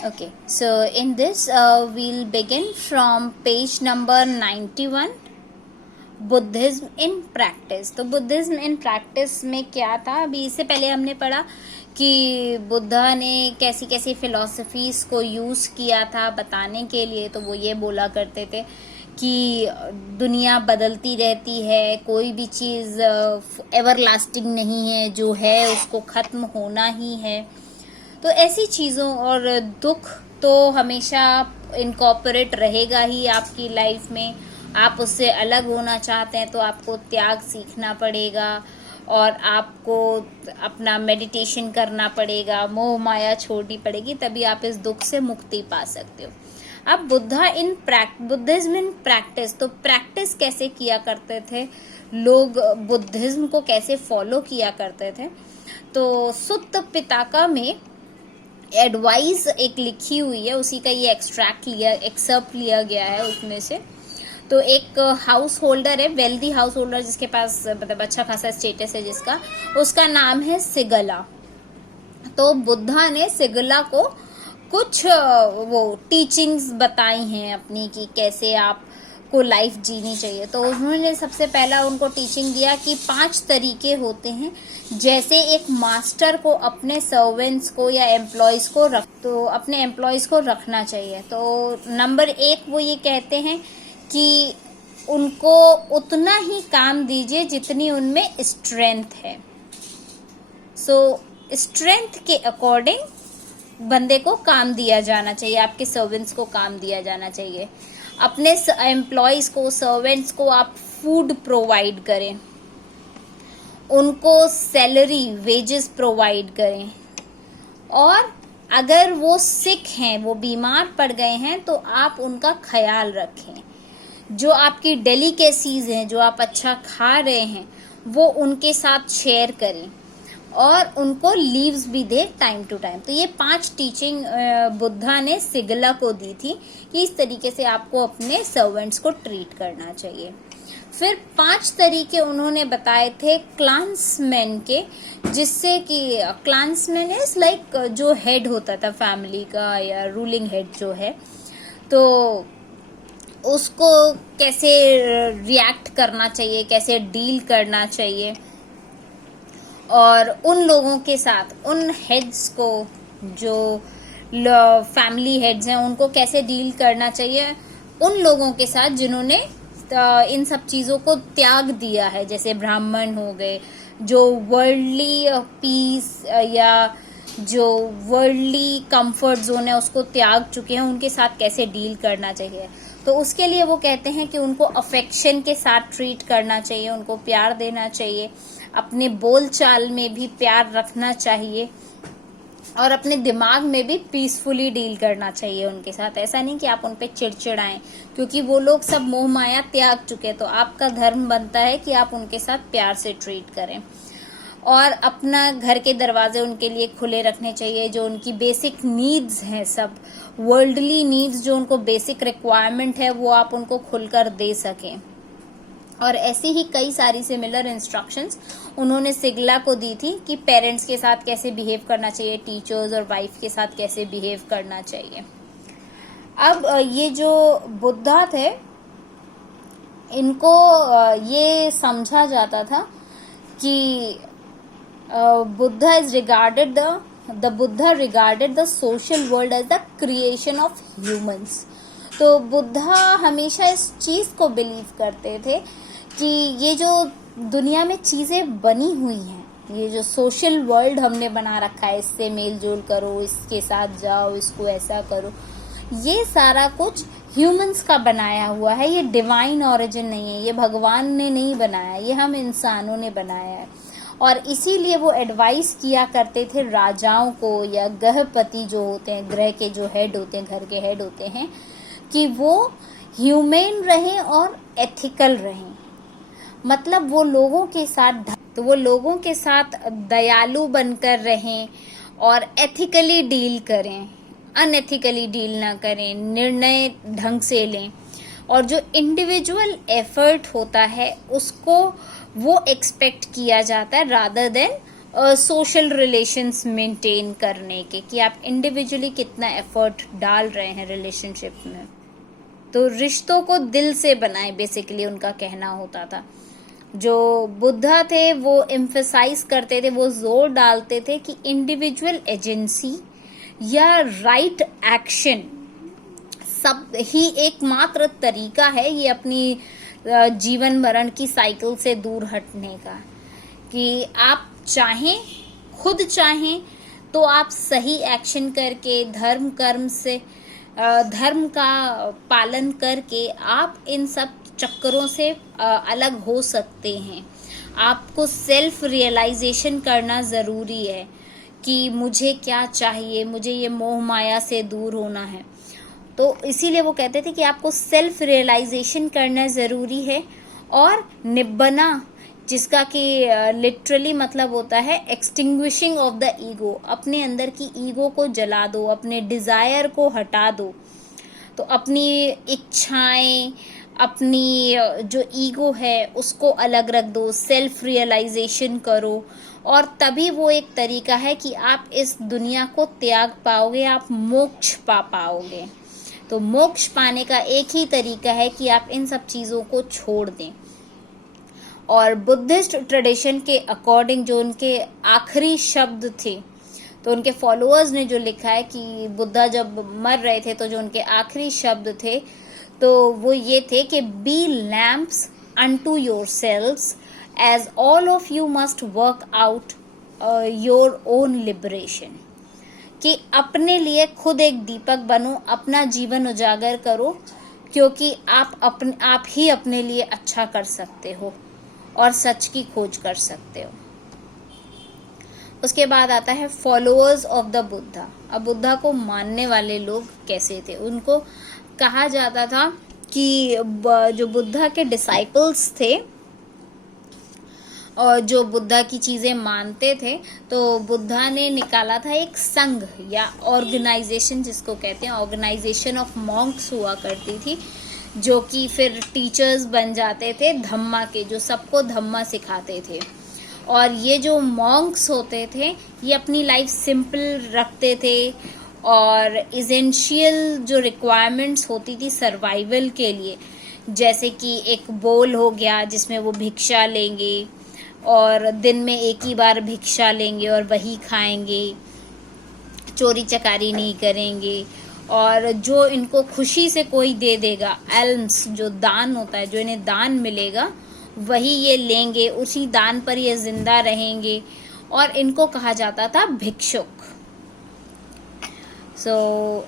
Okay, so in this we'll begin from page number 91, Buddhism in practice. तो Buddhism in practice में क्या था, अभी इससे पहले हमने पढ़ा कि बुद्धा ने कैसी कैसी फिलॉसफीज को यूज़ किया था बताने के लिए। तो वो ये बोला करते थे कि दुनिया बदलती रहती है, कोई भी चीज़ एवरलास्टिंग नहीं है, जो है उसको ख़त्म होना ही है। तो ऐसी चीज़ों और दुख तो हमेशा इनकॉर्पोरेट रहेगा ही आपकी लाइफ में। आप उससे अलग होना चाहते हैं तो आपको त्याग सीखना पड़ेगा और आपको अपना मेडिटेशन करना पड़ेगा, मोह माया छोड़नी पड़ेगी, तभी आप इस दुख से मुक्ति पा सकते हो। अब बुद्धिज्म इन प्रैक्टिस, तो प्रैक्टिस कैसे किया करते थे लोग, बुद्धिज्म को कैसे फॉलो किया करते थे। तो सुत्त पिताका में एडवाइस एक लिखी हुई है, उसी का ये एक्सर्प्ट लिया गया है उसमें से। तो एक हाउस होल्डर है, वेल्दी हाउस होल्डर, जिसके पास मतलब अच्छा खासा स्टेटस है, जिसका उसका नाम है सिगला। तो बुद्धा ने सिगला को कुछ वो टीचिंग्स बताई हैं अपनी कि कैसे आप को लाइफ जीनी चाहिए। तो उन्होंने सबसे पहला उनको टीचिंग दिया कि 5 तरीके होते हैं जैसे एक मास्टर को अपने सर्वेंट्स को या एम्प्लॉयज को अपने एम्प्लॉयज को रखना चाहिए। तो नंबर 1 वो ये कहते हैं कि उनको उतना ही काम दीजिए जितनी उनमें स्ट्रेंथ है। सो स्ट्रेंथ के अकॉर्डिंग बंदे को काम दिया जाना चाहिए, आपके सर्वेंट्स को काम दिया जाना चाहिए। अपने एम्प्लॉयज को, सर्वेंट्स को आप फूड प्रोवाइड करें, उनको सैलरी वेजेस प्रोवाइड करें, और अगर वो सिक हैं, वो बीमार पड़ गए हैं, तो आप उनका ख्याल रखें। जो आपकी डेलिकेसीज हैं, जो आप अच्छा खा रहे हैं, वो उनके साथ शेयर करें और उनको लीव्स भी दे टाइम टू टाइम। तो ये 5 टीचिंग बुद्धा ने सिगला को दी थी कि इस तरीके से आपको अपने सर्वेंट्स को ट्रीट करना चाहिए। फिर 5 तरीके उन्होंने बताए थे क्लान्समैन के, जिससे कि क्लान्समैन इज लाइक जो हेड होता था फैमिली का या रूलिंग हेड जो है, तो उसको कैसे रिएक्ट करना चाहिए, कैसे डील करना चाहिए, और उन लोगों के साथ, उन हेड्स को, जो फैमिली हेड्स हैं, उनको कैसे डील करना चाहिए उन लोगों के साथ जिन्होंने इन सब चीज़ों को त्याग दिया है, जैसे ब्राह्मण हो गए, जो वर्ल्डली पीस या जो वर्ल्डली कंफर्ट जोन है उसको त्याग चुके हैं, उनके साथ कैसे डील करना चाहिए। तो उसके लिए वो कहते हैं कि उनको अफेक्शन के साथ ट्रीट करना चाहिए, उनको प्यार देना चाहिए, अपने बोल चाल में भी प्यार रखना चाहिए, और अपने दिमाग में भी पीसफुली डील करना चाहिए उनके साथ। ऐसा नहीं कि आप उन पे चिड़चिड़ाएं, क्योंकि वो लोग सब मोह माया त्याग चुके, तो आपका धर्म बनता है कि आप उनके साथ प्यार से ट्रीट करें, और अपना घर के दरवाजे उनके लिए खुले रखने चाहिए। जो उनकी बेसिक नीड्स हैं, सब वर्ल्डली नीड्स, जो उनको बेसिक रिक्वायरमेंट है, वो आप उनको खुलकर दे सकें। और ऐसी ही कई सारी सिमिलर इंस्ट्रक्शंस उन्होंने सिगला को दी थी कि पेरेंट्स के साथ कैसे बिहेव करना चाहिए, टीचर्स और वाइफ के साथ कैसे बिहेव करना चाहिए। अब ये जो बुद्धा थे, इनको ये समझा जाता था कि Buddha is regarded the Buddha regarded the social world as the creation of humans. तो बुद्धा हमेशा इस चीज को बिलीव करते थे कि ये जो दुनिया में चीजें बनी हुई हैं, ये जो सोशल वर्ल्ड हमने बना रखा है, इससे मेल जोल करो, इसके साथ जाओ, इसको ऐसा करो, ये सारा कुछ ह्यूमंस का बनाया हुआ है। ये डिवाइन ओरिजिन नहीं है, ये भगवान ने नहीं बनाया, ये हम इंसानों ने बनाया है। और इसीलिए वो एडवाइस किया करते थे राजाओं को या गृहपति जो होते हैं, गृह के जो हेड होते हैं, घर के हेड होते हैं, कि वो ह्यूमन रहें और एथिकल रहें। मतलब वो लोगों के साथ दयालु बनकर रहें और एथिकली डील करें, अनएथिकली डील ना करें, निर्णय ढंग से लें, और जो इंडिविजुअल एफर्ट होता है उसको वो एक्सपेक्ट किया जाता है rather than social relations maintain करने के, कि आप इंडिविजुअली कितना एफर्ट डाल रहे हैं रिलेशनशिप में। तो रिश्तों को दिल से बनाए, बेसिकली उनका कहना होता था। जो बुद्धा थे वो एम्फेसाइज करते थे, वो जोर डालते थे कि इंडिविजुअल एजेंसी या राइट एक्शन सब ही एकमात्र तरीका है ये अपनी जीवन मरण की साइकिल से दूर हटने का। कि आप चाहें, खुद चाहें तो आप सही एक्शन करके धर्म का पालन करके आप इन सब चक्करों से अलग हो सकते हैं। आपको सेल्फ रियलाइजेशन करना ज़रूरी है कि मुझे क्या चाहिए, मुझे ये मोह माया से दूर होना है। तो इसीलिए वो कहते थे कि आपको सेल्फ रियलाइजेशन करना ज़रूरी है। और निब्बना, जिसका कि लिटरली मतलब होता है एक्सटिंग्विशिंग ऑफ द ईगो, अपने अंदर की ईगो को जला दो, अपने डिज़ायर को हटा दो। तो अपनी इच्छाएं, अपनी जो ईगो है उसको अलग रख दो, सेल्फ रियलाइजेशन करो, और तभी वो एक तरीका है कि आप इस दुनिया को त्याग पाओगे, आप मोक्ष पा पाओगे। तो मोक्ष पाने का एक ही तरीका है कि आप इन सब चीज़ों को छोड़ दें। और बुद्धिस्ट ट्रेडिशन के अकॉर्डिंग जो उनके आखिरी शब्द थे, तो उनके फॉलोअर्स ने जो लिखा है कि बुद्धा जब मर रहे थे तो जो उनके आखिरी शब्द थे तो वो ये थे कि be lamps unto yourselves as all of you must work out your own liberation. कि अपने लिए खुद एक दीपक बनो, अपना जीवन उजागर करो, क्योंकि आप ही अपने लिए अच्छा कर सकते हो और सच की खोज कर सकते हो। उसके बाद आता है फॉलोअर्स ऑफ द बुद्धा। अब बुद्धा को मानने वाले लोग कैसे थे? उनको कहा जाता था कि जो बुद्धा के डिसाइपल्स थे और जो बुद्धा की चीज़ें मानते थे, तो बुद्धा ने निकाला था एक संघ या ऑर्गेनाइजेशन, जिसको कहते हैं ऑर्गेनाइजेशन ऑफ मॉन्क्स हुआ करती थी, जो कि फिर टीचर्स बन जाते थे धम्मा के, जो सबको धम्मा सिखाते थे। और ये जो मॉन्क्स होते थे ये अपनी लाइफ सिंपल रखते थे और इसेंशियल जो रिक्वायरमेंट्स होती थी सर्वाइवल के लिए, जैसे कि एक बोल हो गया जिसमें वो भिक्षा लेंगे और दिन में एक ही बार भिक्षा लेंगे और वही खाएंगे, चोरी चकारी नहीं करेंगे, और जो इनको खुशी से कोई दे देगा, एल्म्स जो दान होता है, जो इन्हें दान मिलेगा वही ये लेंगे, उसी दान पर ये जिंदा रहेंगे। और इनको कहा जाता था भिक्षुक।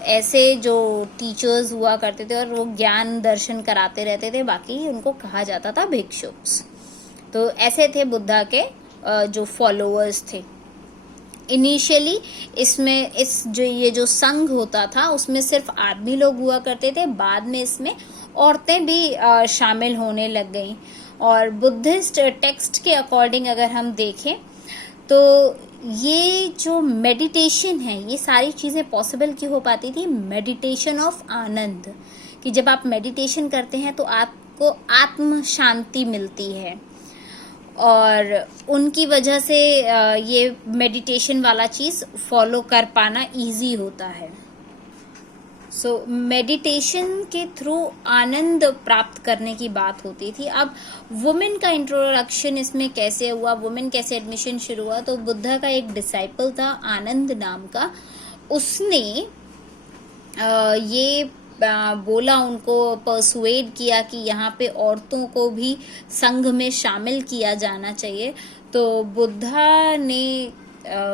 ऐसे जो टीचर्स हुआ करते थे और वो ज्ञान दर्शन कराते रहते थे, बाकी उनको कहा जाता था भिक्षुक्स। तो ऐसे थे बुद्धा के जो फॉलोअर्स थे। इनिशियली इसमें ये जो संघ होता था उसमें सिर्फ आदमी लोग हुआ करते थे, बाद में इसमें औरतें भी शामिल होने लग गईं। और बुद्धिस्ट टेक्स्ट के अकॉर्डिंग अगर हम देखें तो ये जो मेडिटेशन है, ये सारी चीज़ें पॉसिबल क्यों हो पाती थी? मेडिटेशन ऑफ आनंद, कि जब आप मेडिटेशन करते हैं तो आपको आत्म शांति मिलती है और उनकी वजह से ये मेडिटेशन वाला चीज़ फॉलो कर पाना इजी होता है। मेडिटेशन के थ्रू आनंद प्राप्त करने की बात होती थी। अब वुमेन का इंट्रोडक्शन इसमें कैसे हुआ, वुमेन कैसे एडमिशन शुरू हुआ? तो बुद्धा का एक डिसाइपल था आनंद नाम का, उसने ये बोला, उनको परसुएड किया कि यहाँ पे औरतों को भी संघ में शामिल किया जाना चाहिए। तो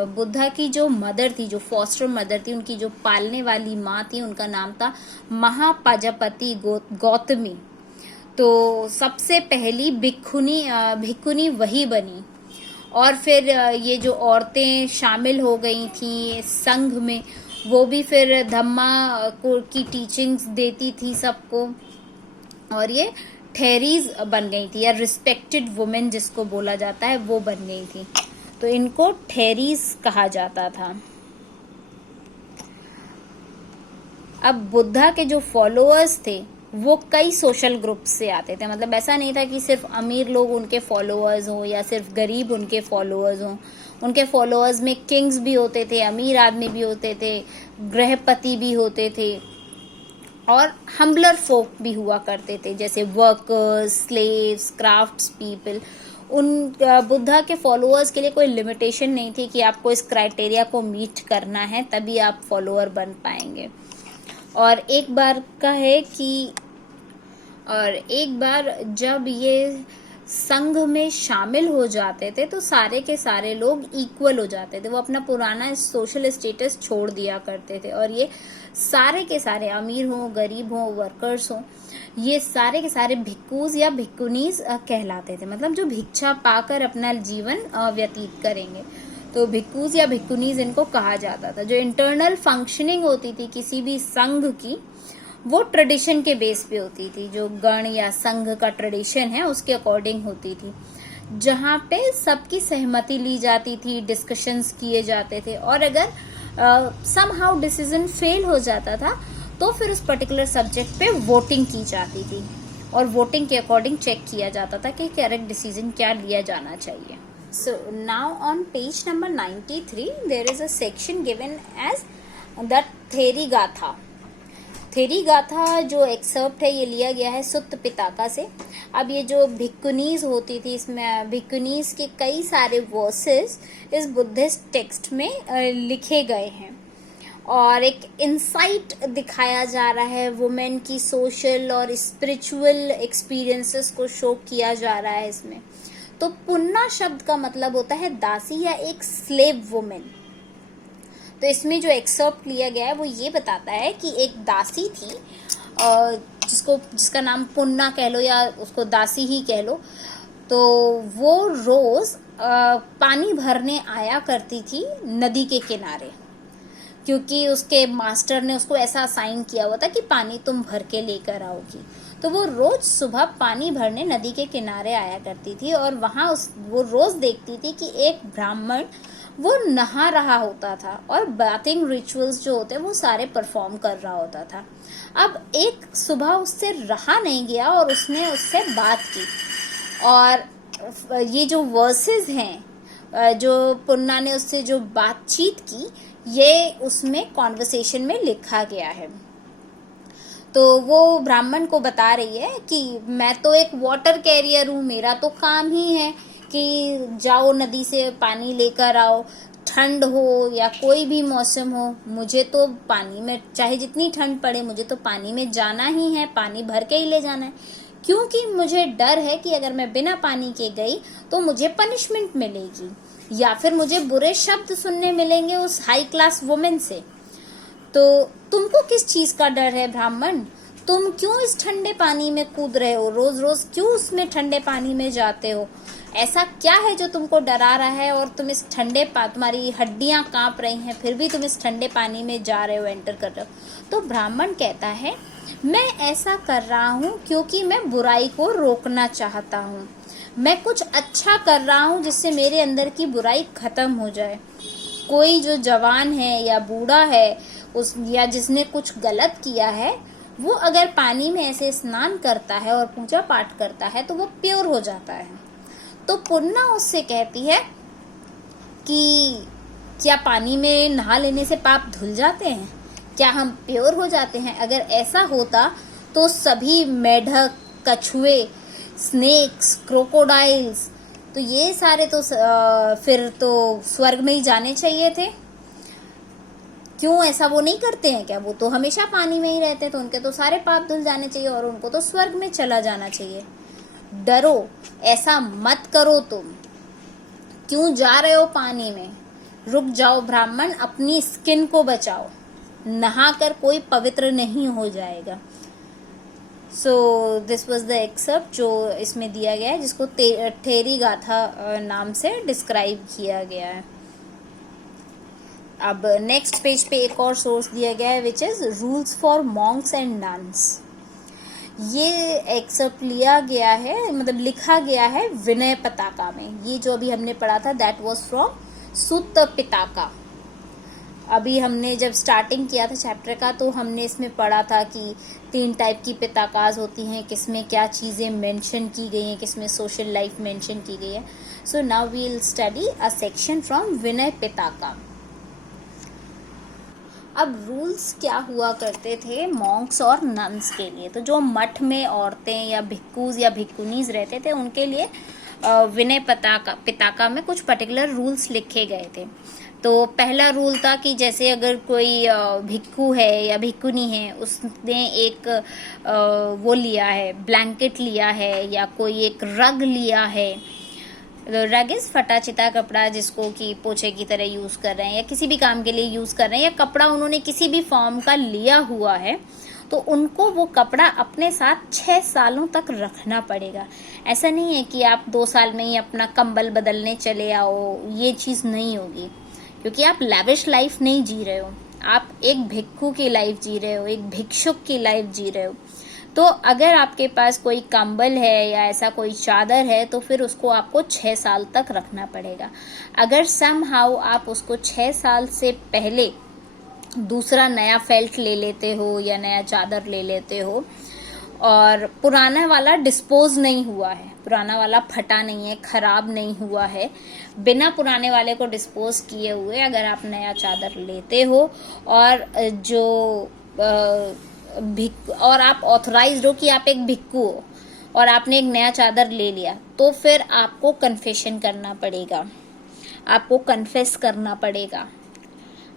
बुद्धा की जो मदर थी, जो फॉस्टर मदर थी, उनकी जो पालने वाली माँ थी, उनका नाम था महापाजापति गौतमी। तो सबसे पहली भिक्खुनी वही बनी। और फिर ये जो औरतें शामिल हो गई थी संघ में, वो भी फिर धम्मा की टीचिंग्स देती थी सबको, और ये ठेरीज बन गई थी, या रिस्पेक्टेड वुमेन जिसको बोला जाता है, वो बन गई थी। तो इनको ठेरीज कहा जाता था। अब बुद्धा के जो फॉलोअर्स थे वो कई सोशल ग्रुप से आते थे, मतलब ऐसा नहीं था कि सिर्फ अमीर लोग उनके फॉलोअर्स हों या सिर्फ गरीब उनके फॉलोअर्स हों। उनके फॉलोअर्स में किंग्स भी होते थे, अमीर आदमी भी होते थे, गृहपति भी होते थे और हम्बलर फोक भी हुआ करते थे, जैसे वर्कर्स, स्लेव्स, क्राफ्ट्स पीपल। उन बुद्धा के फॉलोअर्स के लिए कोई लिमिटेशन नहीं थी कि आपको इस क्राइटेरिया को मीट करना है तभी आप फॉलोअर बन पाएंगे। और एक बार जब ये संघ में शामिल हो जाते थे तो सारे के सारे लोग इक्वल हो जाते थे, वो अपना पुराना सोशल स्टेटस छोड़ दिया करते थे। और ये सारे के सारे, अमीर हो, गरीब हो, वर्कर्स हो, ये सारे के सारे भिक्खूज या भिक्खुनीज कहलाते थे, मतलब जो भिक्षा पाकर अपना जीवन व्यतीत करेंगे। तो भिक्खूज या भिक्खुनीज इनको कहा जाता था। जो इंटरनल फंक्शनिंग होती थी किसी भी संघ की, वो ट्रेडिशन के बेस पे होती थी, जो गण या संघ का ट्रेडिशन है उसके अकॉर्डिंग होती थी, जहाँ पे सबकी सहमति ली जाती थी, डिस्कशंस किए जाते थे। और अगर समहाउ डिसीजन फेल हो जाता था तो फिर उस पर्टिकुलर सब्जेक्ट पे वोटिंग की जाती थी और वोटिंग के अकॉर्डिंग चेक किया जाता था कि करेक्ट डिसीजन क्या लिया जाना चाहिए। So now on page number 93 there is a section given as the Theri Gatha. Theri Gatha जो एक्सर्प्ट है ये लिया गया है सुत्त पिताका से। अब ये जो भिक्खुनीज होती थी, इसमें भिक्खुनीज के कई सारे वर्सेस इस बुद्धिस्ट टेक्स्ट में लिखे गए हैं और एक इंसाइट दिखाया जा रहा है, वुमेन की सोशल और स्पिरिचुअल एक्सपीरियंसेस को शो किया जा रहा है इसमें। तो पुन्ना शब्द का मतलब होता है दासी या एक स्लेव वुमेन। तो इसमें जो एक्सर्प्ट लिया गया है वो ये बताता है कि एक दासी थी जिसका नाम पुन्ना कह लो या उसको दासी ही कह लो। तो वो रोज पानी भरने आया करती थी नदी के किनारे, क्योंकि उसके मास्टर ने उसको ऐसा असाइन किया हुआ था कि पानी तुम भर के लेकर आओगी। तो वो रोज सुबह पानी भरने नदी के किनारे आया करती थी और वहां वो रोज देखती थी कि एक ब्राह्मण वो नहा रहा होता था और बाथिंग रिचुअल्स जो होते हैं वो सारे परफॉर्म कर रहा होता था। अब एक सुबह उससे रहा नहीं गया और उसने उससे बात की और ये जो वर्सेस हैं जो पुन्ना ने उससे जो बातचीत की ये उसमें कॉन्वर्सेशन में लिखा गया है। तो वो ब्राह्मण को बता रही है कि मैं तो एक वाटर कैरियर हूँ, मेरा तो काम ही है कि जाओ नदी से पानी लेकर आओ, ठंड हो या कोई भी मौसम हो, मुझे तो पानी में चाहे जितनी ठंड पड़े मुझे तो पानी में जाना ही है, पानी भर के ही ले जाना है, क्योंकि मुझे डर है कि अगर मैं बिना पानी के गई तो मुझे पनिशमेंट मिलेगी या फिर मुझे बुरे शब्द सुनने मिलेंगे उस हाई क्लास वुमेन से। तो तुमको किस चीज का डर है ब्राह्मण? तुम क्यों इस ठंडे पानी में कूद रहे हो, रोज रोज क्यों उसमें ठंडे पानी में जाते हो? ऐसा क्या है जो तुमको डरा रहा है और तुम इस ठंडे तुम्हारी हड्डियां कांप रही हैं फिर भी तुम इस ठंडे पानी में जा रहे हो, एंटर कर रहे हो? तो ब्राह्मण कहता है मैं ऐसा कर रहा हूँ क्योंकि मैं बुराई को रोकना चाहता हूँ, मैं कुछ अच्छा कर रहा हूँ जिससे मेरे अंदर की बुराई खत्म हो जाए। कोई जो जवान है या बूढ़ा है या जिसने कुछ गलत किया है वो अगर पानी में ऐसे स्नान करता है और पूजा पाठ करता है तो वो प्योर हो जाता है। तो पुन्ना उससे कहती है कि क्या पानी में नहा लेने से पाप धुल जाते हैं? क्या हम प्योर हो जाते हैं? अगर ऐसा होता तो सभी मेढक, कछुए, स्नेक्स, क्रोकोडाइल्स तो ये सारे तो फिर तो स्वर्ग में ही जाने चाहिए थे। क्यों ऐसा वो नहीं करते हैं क्या? वो तो हमेशा पानी में ही रहते हैं, तो उनके तो सारे पाप धुल जाने चाहिए और उनको तो स्वर्ग में चला जाना चाहिए। डरो, ऐसा मत करो। तुम क्यों जा रहे हो पानी में? रुक जाओ ब्राह्मण, अपनी स्किन को बचाओ, नहाकर कोई पवित्र नहीं हो जाएगा। So this was the except जो इसमें दिया गया है, जिसको थेरी गाथा नाम से डिस्क्राइब किया गया है। अब नेक्स्ट पेज पे एक और सोर्स दिया गया है which is rules for Monks and nuns. ये एक्सेप्ट लिया गया है, मतलब लिखा गया है विनय पिटका में। ये जो अभी हमने पढ़ा था दैट वाज फ्रॉम सुत्त पिताका। अभी हमने जब स्टार्टिंग किया था चैप्टर का तो हमने इसमें पढ़ा था कि 3 टाइप की पिताकाज होती हैं, किसमें क्या चीज़ें मेंशन की गई हैं, किसमें सोशल लाइफ मेंशन की गई है. So now we will study a section from Vinaya Pitaka. अब रूल्स क्या हुआ करते थे मॉन्क्स और नन्स के लिए. तो जो मठ में औरतें या भिक्खूज या भिक्खुनीज रहते थे उनके लिए विनय पिताका में कुछ पर्टिकुलर रूल्स लिखे गए थे. तो पहला रूल था कि जैसे अगर कोई भिक्खू है या भिक्खुनी है, उसने एक वो लिया है, ब्लैंकेट लिया है या कोई एक रग लिया है. रग इज फटा चिता कपड़ा जिसको कि पोछे की तरह यूज कर रहे हैं या किसी भी काम के लिए यूज कर रहे हैं, या कपड़ा उन्होंने किसी भी फॉर्म का लिया हुआ है, तो उनको वो कपड़ा अपने साथ 6 सालों तक रखना पड़ेगा. ऐसा नहीं है कि आप 2 साल में ही अपना कंबल बदलने चले आओ, ये चीज नहीं होगी, क्योंकि आप लैविश लाइफ नहीं जी रहे हो, आप एक भिक्खू की लाइफ जी रहे हो, एक भिक्षुक की लाइफ जी रहे हो. तो अगर आपके पास कोई कंबल है या ऐसा कोई चादर है तो फिर उसको आपको 6 साल तक रखना पड़ेगा. अगर समहाउ आप उसको 6 साल से पहले दूसरा नया फेल्ट ले लेते हो या नया चादर ले लेते हो और पुराना वाला डिस्पोज नहीं हुआ है, पुराना वाला फटा नहीं है, खराब नहीं हुआ है, बिना पुराने वाले को डिस्पोज किए हुए अगर आप नया चादर लेते हो और जो और आप ऑथराइज्ड हो कि आप एक भिक्खू हो और आपने एक नया चादर ले लिया, तो फिर आपको कन्फेशन करना पड़ेगा, आपको कन्फेस करना पड़ेगा,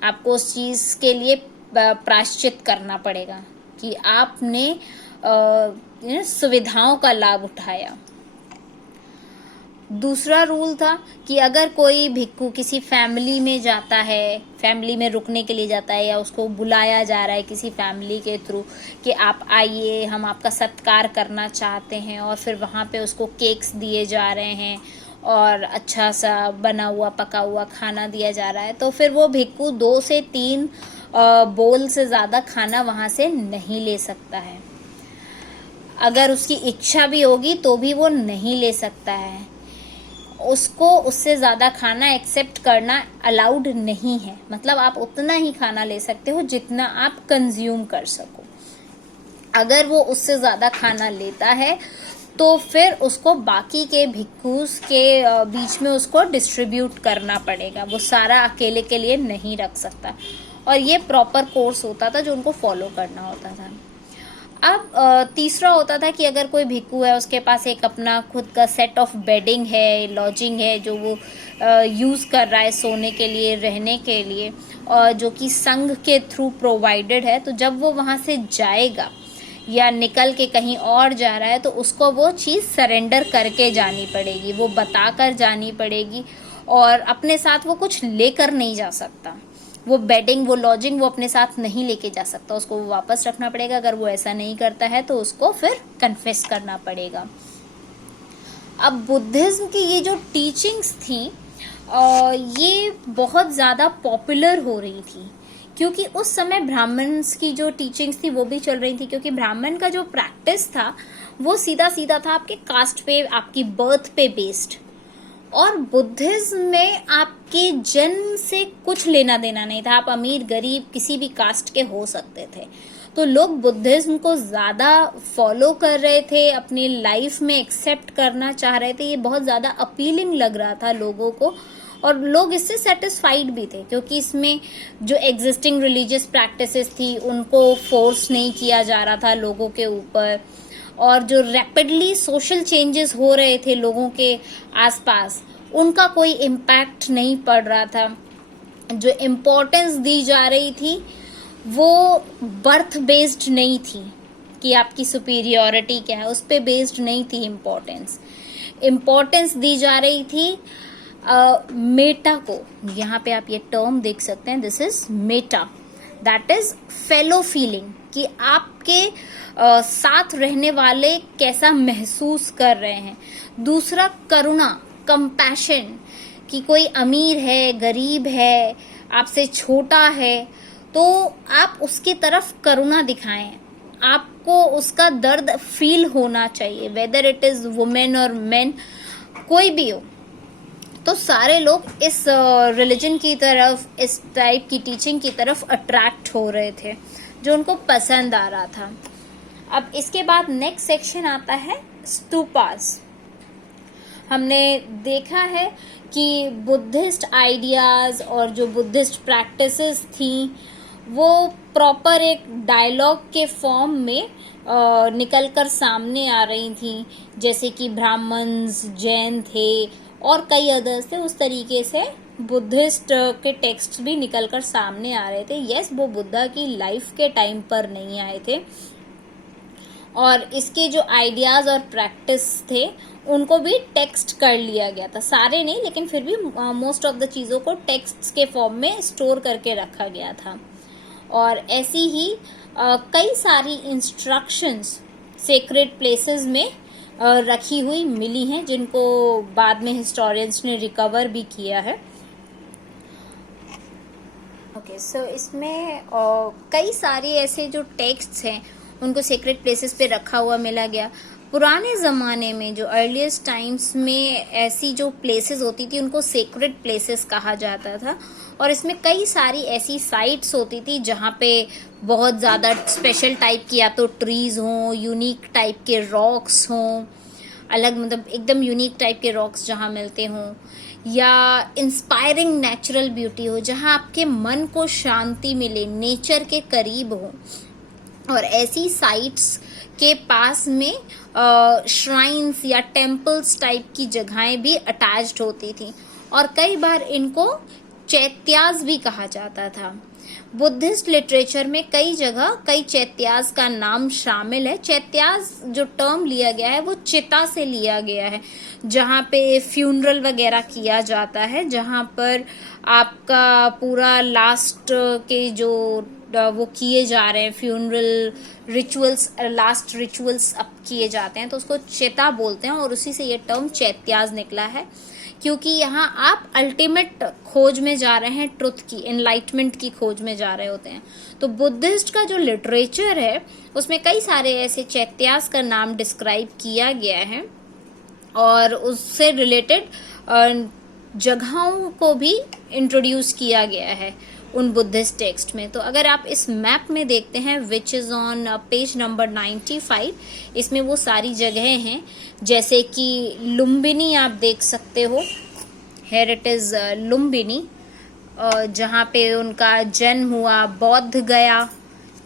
आपको उस चीज के लिए प्रायश्चित करना पड़ेगा कि आपने सुविधाओं का लाभ उठाया. दूसरा रूल था कि अगर कोई भिक्खू किसी फैमिली में जाता है, फैमिली में रुकने के लिए जाता है या उसको बुलाया जा रहा है किसी फैमिली के थ्रू कि आप आइए, हम आपका सत्कार करना चाहते हैं, और फिर वहाँ पे उसको केक्स दिए जा रहे हैं और अच्छा सा बना हुआ पका हुआ खाना दिया जा रहा है, तो फिर वो भिक्खू 2 से 3 बोल से ज़्यादा खाना वहाँ से नहीं ले सकता है. अगर उसकी इच्छा भी होगी तो भी वो नहीं ले सकता है. उसको उससे ज़्यादा खाना एक्सेप्ट करना अलाउड नहीं है. मतलब आप उतना ही खाना ले सकते हो जितना आप कंज्यूम कर सको. अगर वो उससे ज़्यादा खाना लेता है तो फिर उसको बाकी के भिक्खूस के बीच में उसको डिस्ट्रीब्यूट करना पड़ेगा. वो सारा अकेले के लिए नहीं रख सकता. और ये प्रॉपर कोर्स होता था जो उनको फॉलो करना होता था. अब तीसरा होता था कि अगर कोई भिक्खू है, उसके पास एक अपना खुद का सेट ऑफ बेडिंग है, लॉजिंग है, जो वो यूज़ कर रहा है सोने के लिए, रहने के लिए, और जो कि संघ के थ्रू प्रोवाइडेड है, तो जब वो वहाँ से जाएगा या निकल के कहीं और जा रहा है तो उसको वो चीज़ सरेंडर करके जानी पड़ेगी, वो बता कर जानी पड़ेगी, और अपने साथ वो कुछ लेकर नहीं जा सकता. वो बेडिंग, वो लॉजिंग वो अपने साथ नहीं लेके जा सकता, उसको वो वापस रखना पड़ेगा. अगर वो ऐसा नहीं करता है तो उसको फिर कन्फेस करना पड़ेगा. अब बुद्धिज्म की ये जो टीचिंग्स थी ये बहुत ज़्यादा पॉपुलर हो रही थी, क्योंकि उस समय ब्राह्मण्स की जो टीचिंग्स थी वो भी चल रही थी. क्योंकि ब्राह्मण का जो प्रैक्टिस था वो सीधा सीधा था आपके कास्ट पे, आपकी बर्थ पे बेस्ड. और बुद्धिज्म में आपके जन्म से कुछ लेना देना नहीं था. आप अमीर गरीब किसी भी कास्ट के हो सकते थे. तो लोग बुद्धिज्म को ज़्यादा फॉलो कर रहे थे, अपनी लाइफ में एक्सेप्ट करना चाह रहे थे. ये बहुत ज़्यादा अपीलिंग लग रहा था लोगों को, और लोग इससे सेटिस्फाइड भी थे, क्योंकि इसमें जो एग्जिस्टिंग रिलीजियस प्रैक्टिसेस थी उनको फोर्स नहीं किया जा रहा था लोगों के ऊपर, और जो रैपिडली सोशल चेंजेस हो रहे थे लोगों के आसपास उनका कोई इम्पैक्ट नहीं पड़ रहा था. जो इम्पोर्टेंस दी जा रही थी वो बर्थ बेस्ड नहीं थी कि आपकी सुपीरियॉरिटी क्या है, उस पे बेस्ड नहीं थी. इम्पोर्टेंस दी जा रही थी मेटा को. यहाँ पे आप ये टर्म देख सकते हैं, this is Meta, that is fellow feeling, कि आपके साथ रहने वाले कैसा महसूस कर रहे हैं. दूसरा करुणा, कंपैशन, कि कोई अमीर है, गरीब है, आपसे छोटा है, तो आप उसकी तरफ करुणा दिखाएं. आपको उसका दर्द फील होना चाहिए, वेदर इट इज वुमेन और मेन, कोई भी हो. तो सारे लोग इस रिलीजन की तरफ, इस टाइप की टीचिंग की तरफ अट्रैक्ट हो रहे थे, जो उनको पसंद आ रहा था। अब इसके बाद नेक्स्ट सेक्शन आता है स्तूपास। हमने देखा है कि बुद्धिस्ट आइडियाज़ और जो बुद्धिस्ट प्रैक्टिसेस थी वो प्रॉपर एक डायलॉग के फॉर्म में निकल कर सामने आ रही थी, जैसे कि ब्राह्मण्स, जैन थे और कई अदर्स थे। उस तरीके से बुद्धिस्ट के टेक्स्ट भी निकल कर सामने आ रहे थे। यस, वो बुद्धा की लाइफ के टाइम पर नहीं आए थे, और इसके जो आइडियाज़ और प्रैक्टिस थे उनको भी टेक्स्ट कर लिया गया था। सारे नहीं, लेकिन फिर भी मोस्ट ऑफ द चीज़ों को टेक्स्ट के फॉर्म में स्टोर करके रखा गया था। और ऐसी ही कई सारी इंस्ट्रक्शंस सेक्रेड प्लेसेस में रखी हुई मिली हैं, जिनको बाद में हिस्टोरियंस ने रिकवर भी किया है। ओके, सो इसमें कई सारे ऐसे जो टेक्स्ट्स हैं उनको सेक्रेड प्लेसेस पे रखा हुआ मिला गया। पुराने ज़माने में, जो अर्लीस्ट टाइम्स में, ऐसी जो प्लेसेस होती थी उनको सेक्रेड प्लेसेस कहा जाता था, और इसमें कई सारी ऐसी साइट्स होती थी जहाँ पे बहुत ज़्यादा स्पेशल टाइप की या तो ट्रीज़ हों, यूनिक टाइप के रॉक्स हों, अलग मतलब एकदम यूनिक टाइप के रॉक्स जहाँ मिलते हों, या इंस्पायरिंग नेचुरल ब्यूटी हो, जहाँ आपके मन को शांति मिले, नेचर के करीब हो। और ऐसी साइट्स के पास में श्राइन्स या टेम्पल्स टाइप की जगहें भी अटैच्ड होती थी, और कई बार इनको चैत्यास भी कहा जाता था। बुद्धिस्ट लिटरेचर में कई जगह कई चैत्यास का नाम शामिल है। चैत्यास जो टर्म लिया गया है वो चिता से लिया गया है, जहाँ पे फ्यूनरल वगैरह किया जाता है, जहाँ पर आपका पूरा लास्ट के जो वो किए जा रहे हैं फ्यूनरल रिचुअल्स, लास्ट रिचुअल्स अब किए जाते हैं, तो उसको चिता बोलते हैं, और उसी से ये टर्म चैत्यास निकला है, क्योंकि यहाँ आप अल्टीमेट खोज में जा रहे हैं, ट्रुथ की, एनलाइटमेंट की खोज में जा रहे होते हैं। तो बुद्धिस्ट का जो लिटरेचर है उसमें कई सारे ऐसे चैत्यास का नाम डिस्क्राइब किया गया है, और उससे रिलेटेड जगहों को भी इंट्रोड्यूस किया गया है उन बुद्धिस्ट टेक्स्ट में। तो अगर आप इस मैप में देखते हैं, which is on page number 95, इसमें वो सारी जगहें हैं, जैसे कि लुम्बिनी आप देख सकते हो, हेयर इट इज़ लुम्बिनी, जहाँ पे उनका जन्म हुआ। बौद्ध गया,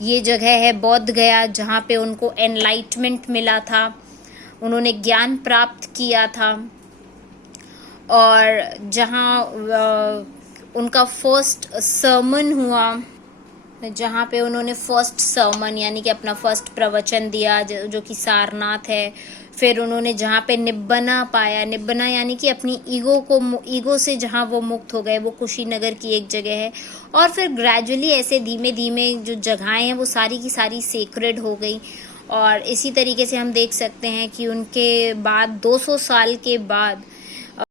ये जगह है बौद्ध गया, जहाँ पे उनको एनलाइटमेंट मिला था, उन्होंने ज्ञान प्राप्त किया था, और जहाँ उनका फर्स्ट सर्मन हुआ, जहाँ पे उन्होंने फर्स्ट सर्मन यानी कि अपना फर्स्ट प्रवचन दिया, जो कि सारनाथ है। फिर उन्होंने जहाँ पे निब्बना पाया, निब्बना यानी कि अपनी ईगो से जहाँ वो मुक्त हो गए, वो कुशीनगर की एक जगह है। और फिर ग्रेजुअली ऐसे धीमे धीमे जो जगहें हैं वो सारी की सारी सेक्रेड हो गई। और इसी तरीके से हम देख सकते हैं कि उनके बाद 200 साल के बाद